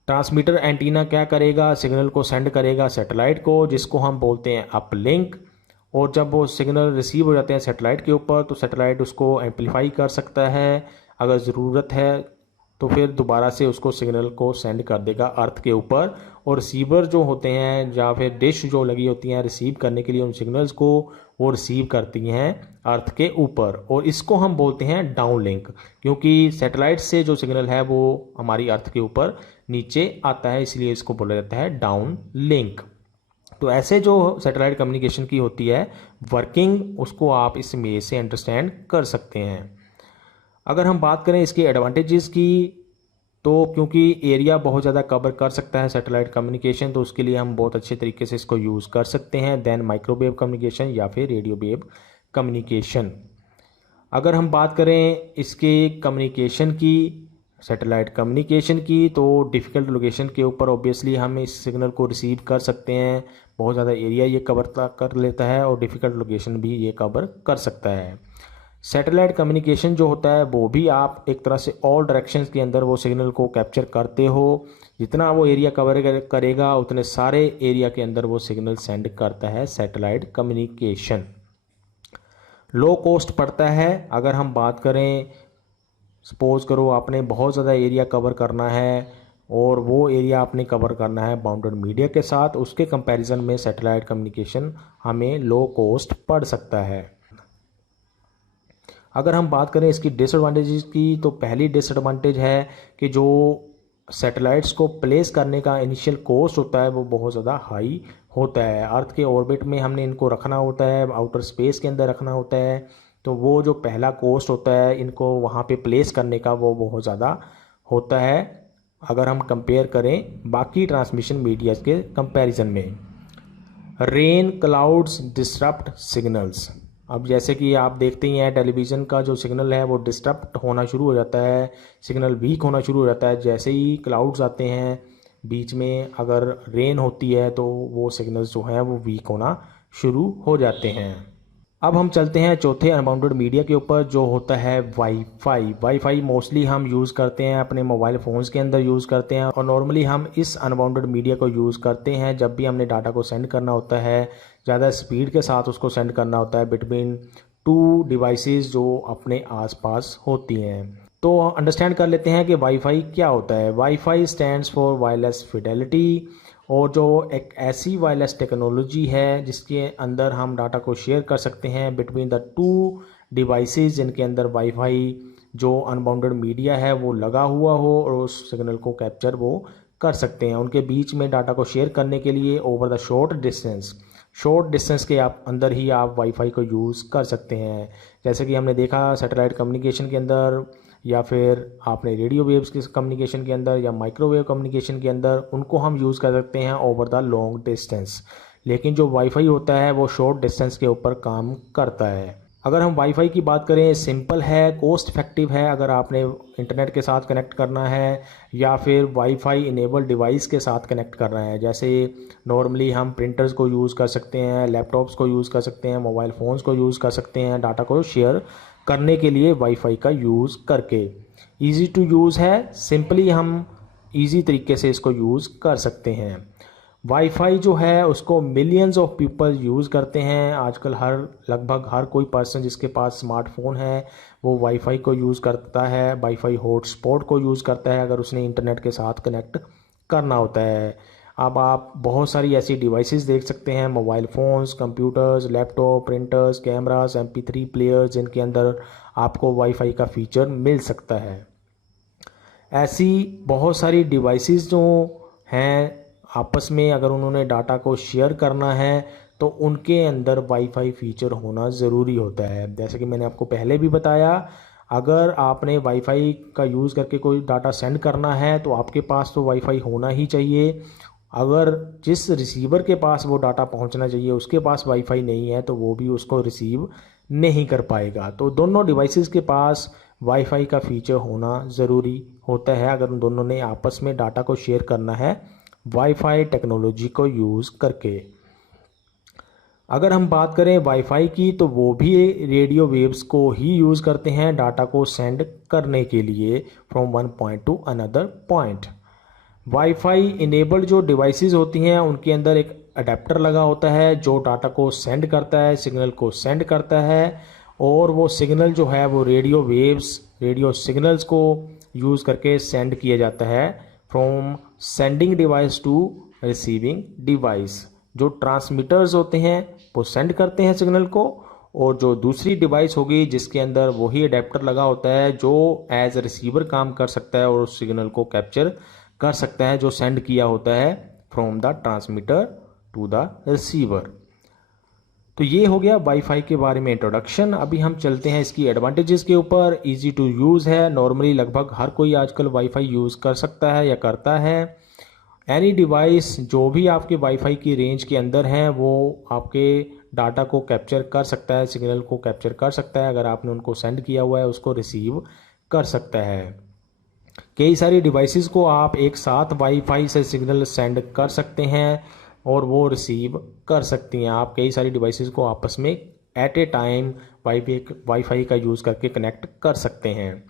ट्रांसमीटर एंटीना क्या करेगा, सिग्नल को सेंड करेगा सैटेलाइट को, जिसको हम बोलते हैं अपलिंक। और जब वो सिग्नल रिसीव हो जाते हैं सैटेलाइट के ऊपर तो सैटेलाइट उसको एम्पलीफाई कर सकता है, अगर ज़रूरत है तो फिर दोबारा से उसको सिग्नल को सेंड कर देगा अर्थ के ऊपर। और रिसीवर जो होते हैं या फिर डिश जो लगी होती हैं रिसीव करने के लिए उन सिग्नल्स को, वो रिसीव करती हैं अर्थ के ऊपर। और इसको हम बोलते हैं डाउन लिंक, क्योंकि सैटेलाइट से जो सिग्नल है वो हमारी अर्थ के ऊपर नीचे आता है, इसलिए इसको बोला जाता है डाउन लिंक। तो ऐसे जो सैटेलाइट कम्युनिकेशन की होती है वर्किंग, उसको आप इस इमेज से अंडरस्टैंड कर सकते हैं। अगर हम बात करें इसके एडवांटेजेस की तो क्योंकि एरिया बहुत ज़्यादा कवर कर सकता है सैटेलाइट कम्युनिकेशन, तो उसके लिए हम बहुत अच्छे तरीके से इसको यूज़ कर सकते हैं देन माइक्रोवेव कम्युनिकेशन या फिर रेडियो वेव कम्युनिकेशन। अगर हम बात करें इसके कम्युनिकेशन की, सैटेलाइट कम्युनिकेशन की, तो डिफ़िकल्ट लोकेशन के ऊपर ऑब्वियसली हम इस सिग्नल को रिसीव कर सकते हैं। बहुत ज़्यादा एरिया ये कवर कर लेता है और डिफ़िकल्ट लोकेशन भी ये कवर कर सकता है। सैटेलाइट कम्युनिकेशन जो होता है वो भी आप एक तरह से ऑल डायरेक्शंस के अंदर वो सिग्नल को कैप्चर करते हो, जितना वो एरिया कवर करेगा उतने सारे एरिया के अंदर वो सिग्नल सेंड करता है सैटेलाइट कम्युनिकेशन। लो कॉस्ट पड़ता है। अगर हम बात करें सपोज़ करो आपने बहुत ज़्यादा एरिया कवर करना है और वो एरिया आपने कवर करना है बाउंडेड मीडिया के साथ, उसके कंपैरिजन में सैटेलाइट कम्युनिकेशन हमें लो कॉस्ट पड़ सकता है। अगर हम बात करें इसकी डिसएडवांटेजेस की तो पहली डिसएडवांटेज है कि जो सैटेलाइट्स को प्लेस करने का इनिशियल कॉस्ट होता है वो बहुत ज़्यादा हाई होता है। अर्थ के ऑर्बिट में हमने इनको रखना होता है, आउटर स्पेस के अंदर रखना होता है, तो वो जो पहला कॉस्ट होता है इनको वहाँ पे प्लेस करने का वो बहुत ज़्यादा होता है अगर हम कंपेयर करें बाकी ट्रांसमिशन मीडियाज़ के कंपैरिजन में। Rain clouds disrupt signals. अब जैसे कि आप देखते ही हैं टेलीविज़न का जो सिग्नल है वो डिस्टरप्ट होना शुरू हो जाता है, सिग्नल वीक होना शुरू हो जाता है जैसे ही क्लाउड्स आते हैं बीच में, अगर रेन होती है तो वो सिग्नल्स जो हैं वो वीक होना शुरू हो जाते हैं। अब हम चलते हैं चौथे अनबाउंडेड मीडिया के ऊपर जो होता है वाईफाई। वाईफाई मोस्टली हम यूज़ करते हैं अपने मोबाइल फ़ोन्स के अंदर यूज़ करते हैं, और नॉर्मली हम इस अनबाउंडेड मीडिया को यूज़ करते हैं जब भी हमने डाटा को सेंड करना होता है, ज़्यादा स्पीड के साथ उसको सेंड करना होता है बिटवीन टू डिवाइसेस जो अपने आसपास होती हैं। तो अंडरस्टैंड कर लेते हैं कि वाईफाई क्या होता है। Wifi stands for wireless Fidelity, और जो एक ऐसी वायरलेस टेक्नोलॉजी है जिसके अंदर हम डाटा को शेयर कर सकते हैं बिटवीन द टू डिवाइसेस जिनके अंदर वाईफाई जो अनबाउंडेड मीडिया है वो लगा हुआ हो और उस सिग्नल को कैप्चर वो कर सकते हैं। उनके बीच में डाटा को शेयर करने के लिए ओवर द शॉर्ट डिस्टेंस के आप अंदर ही आप वाईफाई को यूज़ कर सकते हैं। जैसे कि हमने देखा सैटेलाइट कम्युनिकेशन के अंदर, या फिर आपने रेडियो वेव्स के कम्युनिकेशन के अंदर, या माइक्रोवेव कम्युनिकेशन के अंदर, उनको हम यूज़ कर सकते हैं ओवर द लॉन्ग डिस्टेंस। लेकिन जो वाईफाई होता है वो शॉर्ट डिस्टेंस के ऊपर काम करता है। अगर हम वाईफाई की बात करें, सिंपल है, कोस्ट इफेक्टिव है अगर आपने इंटरनेट के साथ कनेक्ट करना है या फिर वाईफाई इनेबल डिवाइस के साथ कनेक्ट करना है। जैसे नॉर्मली हम प्रिंटर्स को यूज़ कर सकते हैं, लैपटॉप्स को यूज़ कर सकते हैं, मोबाइल फ़ोन्स को यूज़ कर सकते हैं डाटा को शेयर करने के लिए वाईफाई का यूज़ करके। ईज़ी टू यूज़ है, सिंपली हम ईज़ी तरीके से इसको यूज़ कर सकते हैं। वाईफाई जो है उसको मिलियंस ऑफ पीपल यूज़ करते हैं आजकल। लगभग हर कोई पर्सन जिसके पास स्मार्टफोन है वो वाईफाई को यूज़ करता है, वाईफाई हॉटस्पॉट को यूज़ करता है अगर उसने इंटरनेट के साथ कनेक्ट करना होता है। अब आप बहुत सारी ऐसी डिवाइसेस देख सकते हैं, mobile phones, computers, laptop, printers, cameras, MP3 players, जिनके अंदर आपको वाईफाई का फ़ीचर मिल सकता है। ऐसी बहुत सारी डिवाइसेस जो हैं आपस में अगर उन्होंने डाटा को शेयर करना है तो उनके अंदर वाईफाई फ़ीचर होना ज़रूरी होता है। जैसे कि मैंने आपको पहले भी बताया, अगर आपने वाईफाई का यूज़ करके कोई डाटा सेंड करना है तो आपके पास तो वाईफाई होना ही चाहिए। अगर जिस रिसीवर के पास वो डाटा पहुंचना चाहिए उसके पास वाईफाई नहीं है तो वो भी उसको रिसीव नहीं कर पाएगा। तो दोनों डिवाइसेस के पास वाईफाई का फ़ीचर होना ज़रूरी होता है अगर उन दोनों ने आपस में डाटा को शेयर करना है वाईफाई टेक्नोलॉजी को यूज़ करके। अगर हम बात करें वाईफाई की तो वो भी रेडियो वेव्स को ही यूज़ करते हैं डाटा को सेंड करने के लिए from one point to another point. Wifi enabled जो डिवाइसेस होती हैं उनके अंदर एक अडेप्टर लगा होता है जो डाटा को सेंड करता है, सिग्नल को सेंड करता है, और वो सिग्नल जो है वो रेडियो सिग्नल्स को यूज़ करके सेंड किया जाता है from sending device to receiving device. जो ट्रांसमीटर्स होते हैं वो सेंड करते हैं सिग्नल को, और जो दूसरी डिवाइस होगी जिसके अंदर वही अडेप्टर लगा होता है जो एज रिसीवर काम कर सकता है और उस सिग्नल को कैप्चर कर सकता है जो सेंड किया होता है from the transmitter to the receiver. तो ये हो गया वाईफाई के बारे में इंट्रोडक्शन। अभी हम चलते हैं इसकी एडवांटेजेस के ऊपर। इजी टू यूज़ है, नॉर्मली लगभग हर कोई आजकल वाईफाई यूज़ कर सकता है या करता है। एनी डिवाइस जो भी आपके वाईफाई की रेंज के अंदर हैं वो आपके डाटा को कैप्चर कर सकता है, सिग्नल को कैप्चर कर सकता है, अगर आपने उनको सेंड किया हुआ है उसको रिसीव कर सकता है। कई सारी डिवाइसेस को आप एक साथ वाईफाई से सिग्नल सेंड कर सकते हैं और वो रिसीव कर सकती हैं। आप कई सारी डिवाइसेस को आपस में एट ए टाइम वाईफाई का यूज़ करके कनेक्ट कर सकते हैं।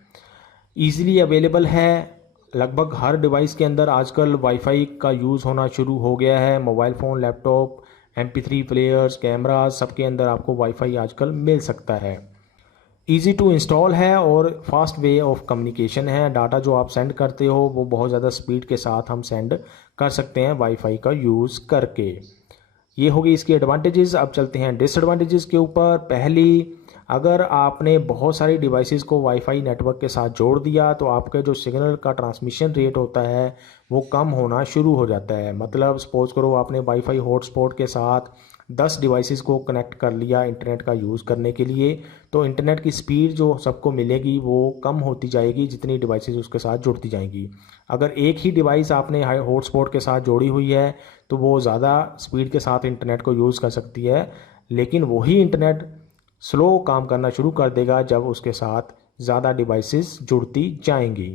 ईज़िली अवेलेबल है, लगभग हर डिवाइस के अंदर आजकल वाईफाई का यूज़ होना शुरू हो गया है। Mobile phone, laptop, MP3 players, cameras, सबके अंदर आपको वाईफाई आजकल मिल सकता है। ईज़ी टू इंस्टॉल है और फास्ट वे ऑफ कम्युनिकेशन है। डाटा जो आप सेंड करते हो वो बहुत ज़्यादा स्पीड के साथ हम सेंड कर सकते हैं वाईफाई का यूज़ करके। ये होगी इसकी एडवांटेजेस। अब चलते हैं डिसएडवांटेजेस के ऊपर। पहली, अगर आपने बहुत सारी डिवाइसेस को वाईफाई नेटवर्क के साथ जोड़ दिया तो आपके जो सिग्नल का ट्रांसमिशन रेट होता है वो कम होना शुरू हो जाता है। मतलब सपोज करो आपने वाईफाई हॉटस्पॉट के साथ 10 डिवाइसेस को कनेक्ट कर लिया इंटरनेट का यूज़ करने के लिए, तो इंटरनेट की स्पीड जो सबको मिलेगी वो कम होती जाएगी जितनी डिवाइसेस उसके साथ जुड़ती जाएंगी। अगर एक ही डिवाइस आपने हॉटस्पॉट के साथ जोड़ी हुई है तो वो ज़्यादा स्पीड के साथ इंटरनेट को यूज़ कर सकती है, लेकिन वही इंटरनेट स्लो काम करना शुरू कर देगा जब उसके साथ ज़्यादा डिवाइसेस जुड़ती जाएंगी।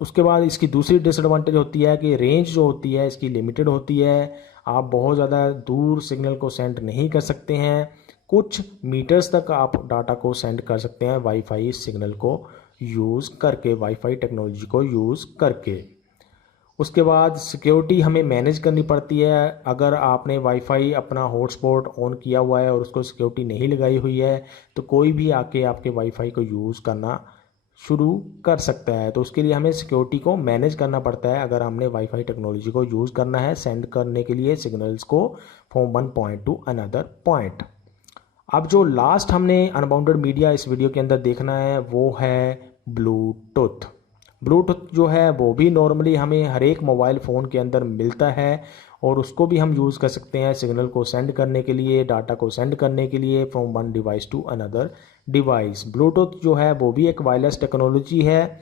उसके बाद इसकी दूसरी डिसएडवांटेज होती है कि रेंज जो होती है इसकी लिमिटेड होती है। आप बहुत ज़्यादा दूर सिग्नल को सेंड नहीं कर सकते हैं, कुछ मीटर्स तक आप डाटा को सेंड कर सकते हैं वाईफाई सिग्नल को यूज़ करके, वाईफाई टेक्नोलॉजी को यूज़ करके। उसके बाद सिक्योरिटी हमें मैनेज करनी पड़ती है। अगर आपने वाईफाई अपना हॉटस्पॉट ऑन किया हुआ है और उसको सिक्योरिटी नहीं लगाई हुई है तो कोई भी आके आपके वाईफाई को यूज़ करना शुरू कर सकता है, तो उसके लिए हमें सिक्योरिटी को मैनेज करना पड़ता है अगर हमने वाईफाई टेक्नोलॉजी को यूज़ करना है सेंड करने के लिए सिग्नल्स को from one point to another point. अब जो लास्ट हमने अनबाउंडेड मीडिया इस वीडियो के अंदर देखना है वो है ब्लूटूथ। ब्लूटूथ जो है वो भी नॉर्मली हमें हर एक मोबाइल फ़ोन के अंदर मिलता है और उसको भी हम यूज़ कर सकते हैं सिग्नल को सेंड करने के लिए, डाटा को सेंड करने के लिए from one device to another device. Bluetooth जो है वो भी एक वायरलेस टेक्नोलॉजी है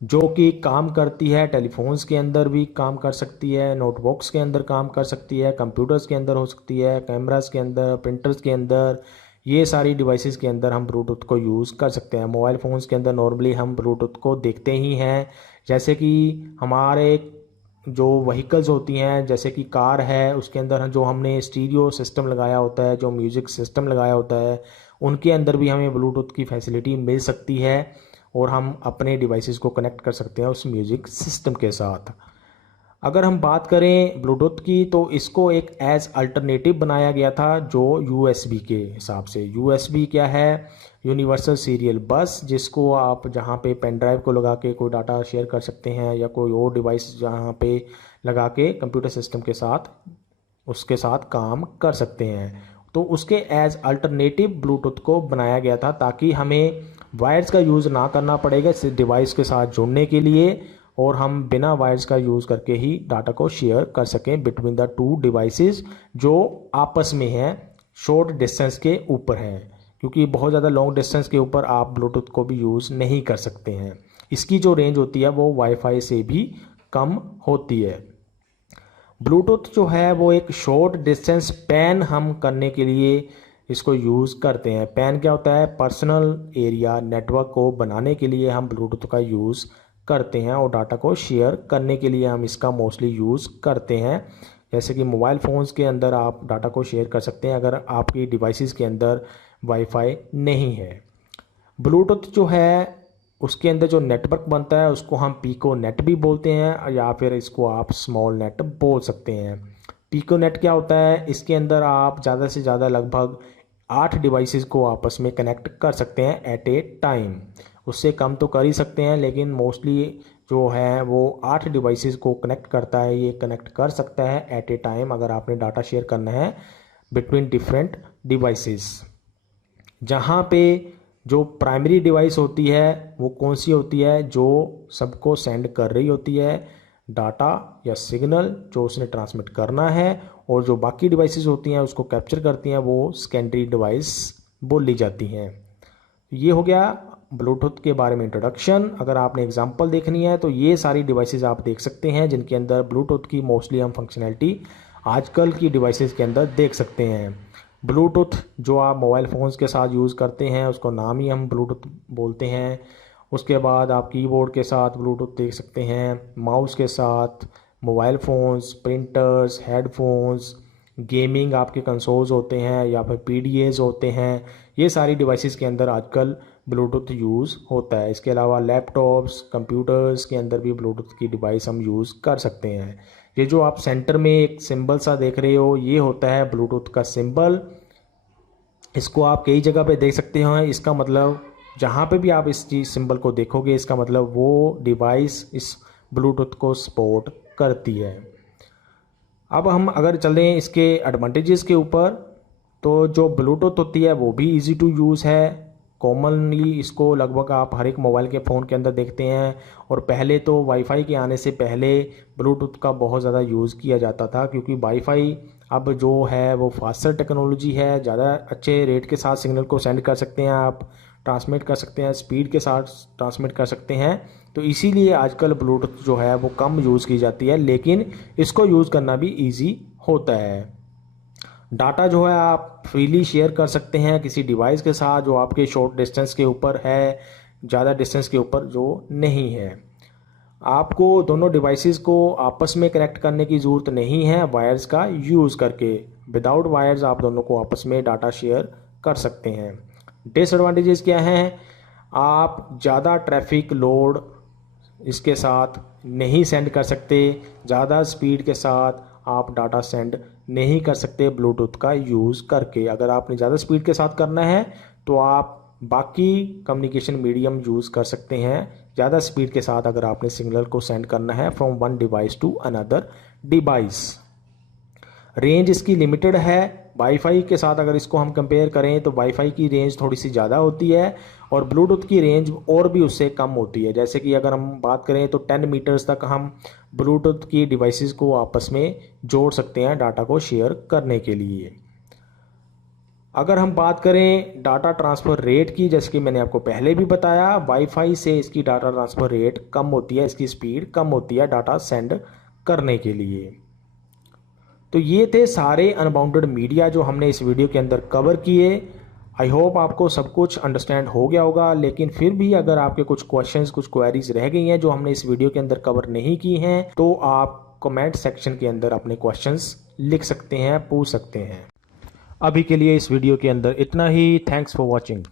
जो कि काम करती है, टेलीफोन्स के अंदर भी काम कर सकती है, नोटबुक्स के अंदर काम कर सकती है, कंप्यूटर्स के अंदर हो सकती है, कैमरास के अंदर, प्रिंटर्स के अंदर, ये सारी डिवाइसेस के अंदर हम ब्लूटूथ को यूज़ कर सकते हैं। मोबाइल फ़ोन्स के अंदर नॉर्मली हम ब्लूटूथ को देखते ही हैं, जैसे कि हमारे जो व्हीकल्स होती हैं जैसे कि कार है उसके अंदर जो हमने स्टीरियो सिस्टम लगाया होता है, जो म्यूज़िक सिस्टम लगाया होता है, उनके अंदर भी हमें ब्लूटूथ की फैसिलिटी मिल सकती है और हम अपने डिवाइसेस को कनेक्ट कर सकते हैं उस म्यूज़िक सिस्टम के साथ। अगर हम बात करें ब्लूटूथ की तो इसको एक एज अल्टरनेटिव बनाया गया था जो यूएसबी के हिसाब से। यूएसबी क्या है? यूनिवर्सल सीरियल बस, जिसको आप जहाँ पे पेन ड्राइव को लगा के कोई डाटा शेयर कर सकते हैं या कोई और डिवाइस जहाँ पे लगा के कंप्यूटर सिस्टम के साथ उसके साथ काम कर सकते हैं। तो उसके एज अल्टरनेटिव ब्लूटूथ को बनाया गया था ताकि हमें वायर्स का यूज़ ना करना पड़ेगा इस डिवाइस के साथ जुड़ने के लिए और हम बिना वायर्स का यूज़ करके ही डाटा को शेयर कर सकें बिटवीन द टू डिवाइसेस जो आपस में हैं, शॉर्ट डिस्टेंस के ऊपर हैं, क्योंकि बहुत ज़्यादा लॉन्ग डिस्टेंस के ऊपर आप ब्लूटूथ को भी यूज़ नहीं कर सकते हैं। इसकी जो रेंज होती है वो वाईफाई से भी कम होती है। ब्लूटूथ जो है वो एक शॉर्ट डिस्टेंस पैन हम करने के लिए इसको यूज़ करते हैं। पैन क्या होता है? पर्सनल एरिया नेटवर्क को बनाने के लिए हम ब्लूटूथ का यूज़ करते हैं और डाटा को शेयर करने के लिए हम इसका मोस्टली यूज़ करते हैं। जैसे कि मोबाइल फ़ोन्स के अंदर आप डाटा को शेयर कर सकते हैं अगर आपकी डिवाइसेस के अंदर वाईफाई नहीं है। ब्लूटूथ जो है उसके अंदर जो नेटवर्क बनता है उसको हम पीको नेट भी बोलते हैं या फिर इसको आप स्मॉल नेट बोल सकते हैं। पीको नेट क्या होता है? इसके अंदर आप ज़्यादा से ज़्यादा लगभग 8 डिवाइसेस को आपस में कनेक्ट कर सकते हैं एट ए टाइम। उससे कम तो कर ही सकते हैं लेकिन मोस्टली जो है वो 8 डिवाइसेस को कनेक्ट करता है, ये कनेक्ट कर सकता है एट ए टाइम अगर आपने डाटा शेयर करना है बिटवीन डिफरेंट डिवाइसेस। जहाँ पे जो प्राइमरी डिवाइस होती है वो कौन सी होती है? जो सबको सेंड कर रही होती है डाटा या सिग्नल जो उसने ट्रांसमिट करना है, और जो बाकी डिवाइसेस होती हैं उसको कैप्चर करती हैं वो सेकेंडरी डिवाइस बोली जाती हैं। ये हो गया ब्लूटूथ के बारे में इंट्रोडक्शन। अगर आपने एग्जांपल देखनी है तो ये सारी डिवाइसेस आप देख सकते हैं जिनके अंदर ब्लूटूथ की मोस्टली हम फंक्शनैलिटी आजकल की डिवाइसेस के अंदर देख सकते हैं। ब्लूटूथ जो आप मोबाइल फ़ोन्स के साथ यूज़ करते हैं उसको नाम ही हम ब्लूटूथ बोलते हैं। उसके बाद आप कीबोर्ड के साथ ब्लूटूथ देख सकते हैं, माउस के साथ, mobile phones, printers, headphones, gaming आपके कंसोल्स होते हैं या फिर पीडीएस होते हैं, ये सारी डिवाइसेस के अंदर आजकल ब्लूटूथ यूज़ होता है। इसके अलावा लैपटॉप्स, कंप्यूटर्स के अंदर भी ब्लूटूथ की डिवाइस हम यूज़ कर सकते हैं। ये जो आप सेंटर में एक सिंबल सा देख रहे हो ये होता है ब्लूटूथ का सिंबल। इसको आप कई जगह पे देख सकते हैं। इसका मतलब जहाँ पे भी आप इस चीज़ सिंबल को देखोगे इसका मतलब वो डिवाइस इस ब्लूटूथ को सपोर्ट करती है। अब हम अगर चलें इसके एडवांटेजेस के ऊपर, तो जो ब्लूटूथ होती है वो भी इजी टू यूज़ है, कॉमनली इसको लगभग आप हर एक मोबाइल के फ़ोन के अंदर देखते हैं। और पहले तो वाईफाई के आने से पहले ब्लूटूथ का बहुत ज़्यादा यूज़ किया जाता था, क्योंकि वाईफाई अब जो है वो फास्टर टेक्नोलॉजी है, ज़्यादा अच्छे रेट के साथ सिग्नल को सेंड कर सकते हैं, आप ट्रांसमिट कर सकते हैं, स्पीड के साथ ट्रांसमिट कर सकते हैं। तो इसीलिए आजकल ब्लूटूथ जो है वो कम यूज़ की जाती है, लेकिन इसको यूज़ करना भी ईजी होता है। डाटा जो है आप फ्रीली शेयर कर सकते हैं किसी डिवाइस के साथ जो आपके शॉर्ट डिस्टेंस के ऊपर है, ज़्यादा डिस्टेंस के ऊपर जो नहीं है। आपको दोनों डिवाइसेस को आपस में कनेक्ट करने की ज़रूरत नहीं है वायर्स का यूज़ करके। विदाउट वायर्स आप दोनों को आपस में डाटा शेयर कर सकते हैं। डिसएडवांटेजेस क्या हैं? आप ज़्यादा ट्रैफिक लोड इसके साथ नहीं सेंड कर सकते, ज़्यादा स्पीड के साथ आप डाटा सेंड नहीं कर सकते ब्लूटूथ का यूज़ करके। अगर आपने ज़्यादा स्पीड के साथ करना है तो आप बाकी कम्युनिकेशन मीडियम यूज़ कर सकते हैं ज़्यादा स्पीड के साथ, अगर आपने सिग्नल को सेंड करना है from one device to another device. Range इसकी लिमिटेड है। वाईफाई के साथ अगर इसको हम कंपेयर करें तो वाईफाई की रेंज थोड़ी सी ज़्यादा होती है और ब्लूटूथ की रेंज और भी उससे कम होती है। जैसे कि अगर हम बात करें तो 10 मीटर्स तक हम ब्लूटूथ की डिवाइसेस को आपस में जोड़ सकते हैं डाटा को शेयर करने के लिए। अगर हम बात करें डाटा ट्रांसफ़र रेट की, जैसे कि मैंने आपको पहले भी बताया, वाईफाई से इसकी डाटा ट्रांसफ़र रेट कम होती है, इसकी स्पीड कम होती है डाटा सेंड करने के लिए। तो ये थे सारे अनबाउंडेड मीडिया जो हमने इस वीडियो के अंदर कवर किए। आई होप आपको सब कुछ अंडरस्टैंड हो गया होगा, लेकिन फिर भी अगर आपके कुछ क्वेश्चंस, कुछ क्वेरीज रह गई हैं जो हमने इस वीडियो के अंदर कवर नहीं की हैं, तो आप कमेंट सेक्शन के अंदर अपने क्वेश्चंस लिख सकते हैं, पूछ सकते हैं। अभी के लिए इस वीडियो के अंदर इतना ही। Thanks for watching.